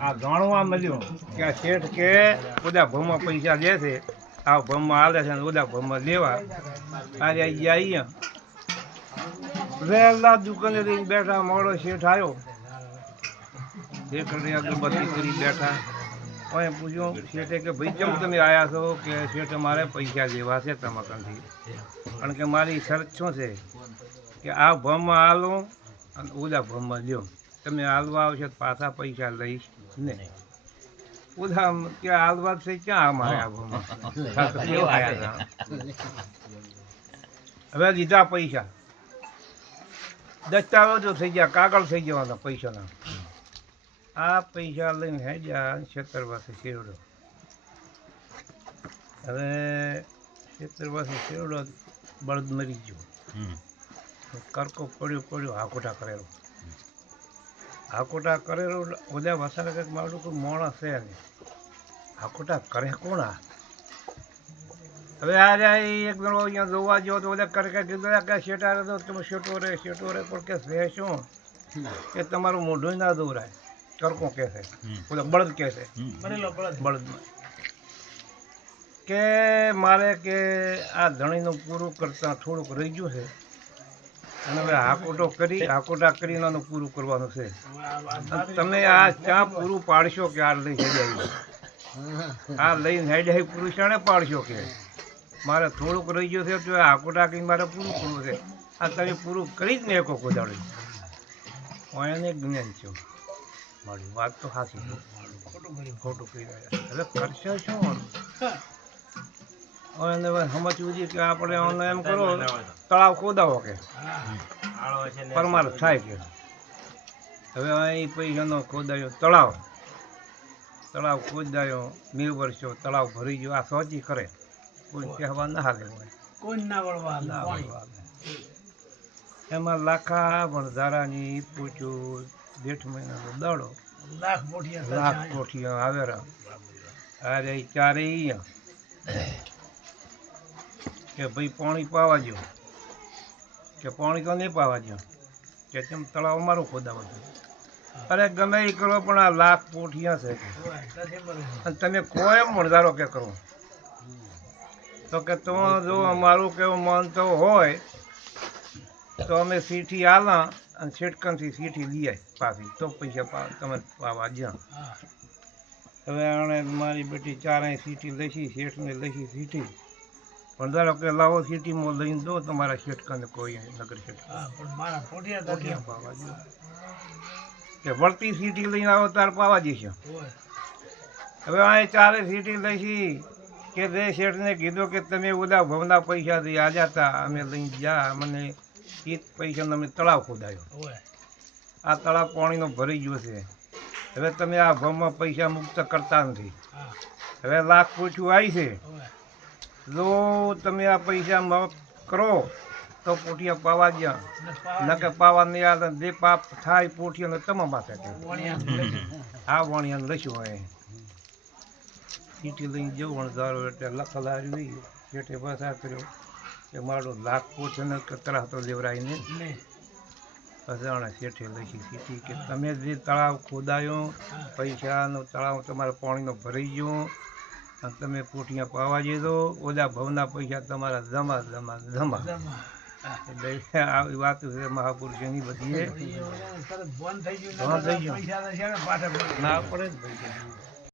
આ જાણવા મળ્યું. કે શેઠ કે બધા ભમમાં પૈસા લે છે. આ ભમમાં આવે છે અને બધા ભમમાં લેવા આજે અહીંયા અહીંયા. વહેલા દુકાને લઈને બેઠા, મોડો શેઠ આવ્યો શેઠ અગરબત્તી કરી બેઠા. કોઈ પૂછ્યું, શેઠે કે, ભાઈ, કેમ તમે આવ્યા છો કે શેઠ મારે પૈસા લેવા છે તમારાથી કારણ કે મારી શરત શું છે? કે આ ભમમાં હાલો અને ઓલા ભમમાં લ્યો. તમે હાલવા આવશો પાછા પૈસા લઈશ નહીં. ઉધામ ત્યાં હાલવા છે ક્યાં અમારે આ ભમમાં હા, તો કેવા આયા હતા? હવે લીધા પૈસા. દસ્તાવેજો થઈ ગયા કાગળ થઈ જવાના પૈસાના. આ પૈસા લઈને હેડ્યા છેતર પાસે શેરડો. હવે છેતર પાસે શેરડો બળદ મરી ગયો. કરકો પડ્યો પડ્યો હાકોટા કરેલો. હાકોટા કરેલો ઓજા વસાડા કંઈક મારું કોઈ માણસ છે નહીં. હાકોટા કરે કોણ આ? હવે આજે આ એક જણો અહીંયા જોવા ગયો તો બધા કરે કે કીધું કે શેટા તો તમે શેટો રે શેટો રે. પણ કે છે શું? કે તમારું મોઢું ના દોરાય. કરકો કહે છે. ઓલા બળદ કહે છે. બળદમાં કે મારે કે આ ધણીનું પૂરું કરતાં થોડુંક રહી ગયું છે. અને હાકોટો કરી આકોટા કરીને આનું પૂરું કરવાનું છે. તમે આ ચા પૂરું પાડશો કે આ લઈ હેડાઈ આ લઈને હેડાઈ પુરુષાણે પાડશો કે? મારે થોડુંક રહી ગયું છે, તો આકોટા કરીને મારે પૂરું કરવું છે. આ તમે પૂરું કરી જ ને એક કોદાળી એને જ્ઞાન છો. મારી વાત તો હાસી છે. ખોટું કહી રહ્યા હવે કરશે શું? હવે સમજવું જોઈએ કે આપણે અમને એમ કરો તળાવ ખોદાવો કે. પરમાર થાય કે. હવે અહીં પૈસાનો ખોદાયો તળાવ. તળાવ ખોદાયો મેં વર્ષો તળાવ ભરી ગયો. આ સોચી કરે. કોઈ કહેવા ના હાલે હોય. કોઈ ના વળવા ના પાણી. એમાં લાખા ભણધારાની પૂછ્યું જેઠ મહિનાનો દાડો. લાખ કોઠિયા લાખ કોઠિયા આવેરા અરે ઈ ચારે ઈ કે ભાઈ પાણી પાવા જો કે પાણી તો નહીં પાવા જો કે તેમ તળાવ મારું ખોદાવા છે અરે ગમે એ કરો પણ આ લાખ પોઠિયા છે. અને તમે કોઈ મણધારો કે કરો. તો કે તો જો અમારું કેવું તો હોય તો અમે સીઠી આલા અને છેટકનથી સીઠી લઈ આવી પાછી. તો પૈસા તમે પાવા જ્યાં. હવે આણે મારી બેટી ચારે સીટી લઈશી શેઠને લઈશી સીટી પણ ધારો કે લાવો સિટીમાં લઈને દો તમારા શેઠકાને કોઈ નગર શેઠ પાવા દો કે વળતી સીટી લઈને આવો તાર પાવા જઈશું હવે આ ચારે સીટી લઈશી કે તે શેઠને કીધું કે તમે ઉદા ભવના પૈસાથી આ જતા અમે લઈને જા મને એ પૈસાનો અમે તળાવ ખોદાયો. આ તળાવ પાણીનો ભરી ગયો છે. હવે તમે આ ભવમાં પૈસા મુક્ત કરતા નથી. હવે લાખ પૂછ્યું આવી છે. જો તમે આ પૈસા માફ કરો. તો પોઠિયા પાવા ગયા. ન કે પાવા નહીં આવે બે પાપ થાય પોઠિયાને તમામ કે આ વણિયાને લખ્યું હોય. ચીઠી લઈને જવું વણઝારો એટલે લખલાર્યું શેઠે પસાર કર્યો કે મારો લાખ પોઠિયાને કતરા તો લેવરાઈને આણે શેઠે લખી સીટી કે તમે જે તળાવ ખોદાયો પૈસાનો તળાવ તમારે પાણીનો ભરાઈ ગયો તમે પોઠિયા પાવા જઈ ઓલા ભવના પૈસા તમારા જમા જમા જમા. એટલે આવી વાત છે મહાપુરુષોની બધી. થઈ ગયું. પડે. ના પડે જ ભાઈ